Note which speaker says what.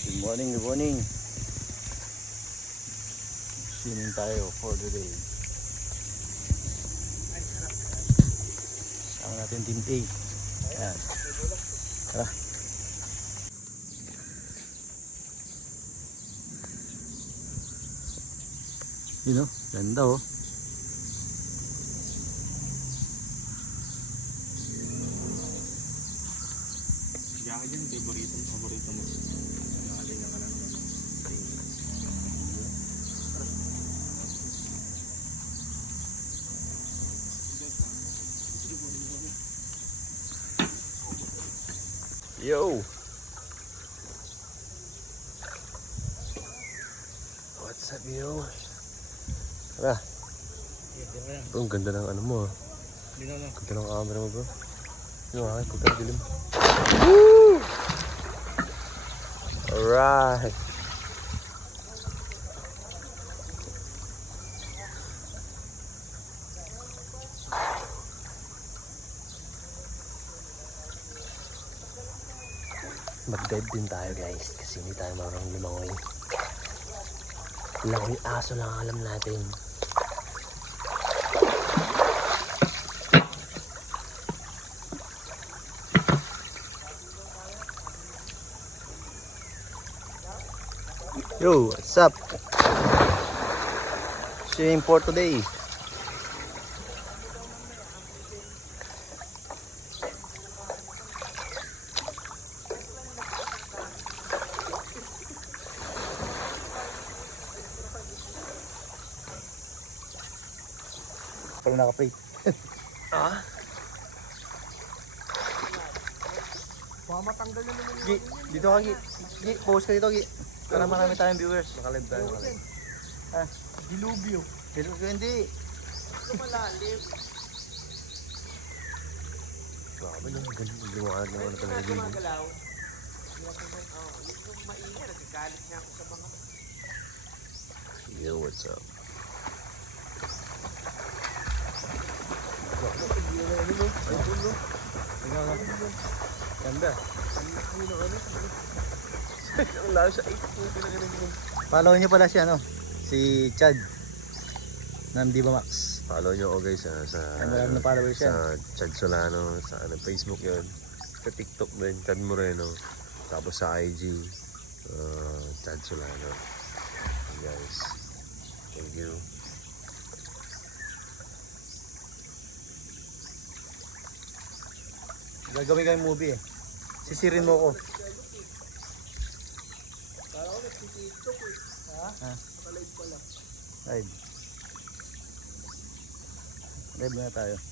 Speaker 1: Good morning, good morning. Swimming tayo for the day. Sama natin team A. Ayan. Tara. Yun o, ganda oh.
Speaker 2: Jackie yan, favorito mo, favorito mo. Nakalinga ka na naman.
Speaker 1: Yo! What's up, yo? Tara. Bro, ang ganda ng ano mo. ah.
Speaker 2: Lang.
Speaker 1: Ganda ng camera mo, bro. Yung akin, puta dilim. Woo! Alright. Mag-dive din tayo guys kasi hindi tayo marunong lumangoy. Langoy aso lang ang alam natin. Yo, what's up? Swimming for today. Pala nakapay. ah?
Speaker 2: Mamatanggal na naman
Speaker 1: Gi, dito ka Gi. Gi, post ka dito Gi. Para marami tayong viewers.
Speaker 2: Nakalive tayo.
Speaker 1: Ah,
Speaker 2: Dilubyo.
Speaker 1: pero hindi.
Speaker 2: Malalim.
Speaker 1: Grabe lang, ganun. Liwanag naman na talaga dito.
Speaker 2: Gumagalaw. Oh, yung maingay, nagagalit niya ako sa mga
Speaker 1: Yo, what's up? Ganda.
Speaker 2: Ang layo sa 8.
Speaker 1: Follow nyo pala si ano, si Chad ng Diva Max.
Speaker 3: Follow nyo ako guys ah, sa
Speaker 1: Ang marami na followers
Speaker 3: sa. Chad Solano, sa ano, Facebook yun. Sa TikTok din, Chad Moreno. Tapos sa IG, uh, Chad Solano. Yun, guys. Thank you.
Speaker 1: Gagawin kayong movie eh. Sisirin mo ko. Ha? Live. Live na tayo.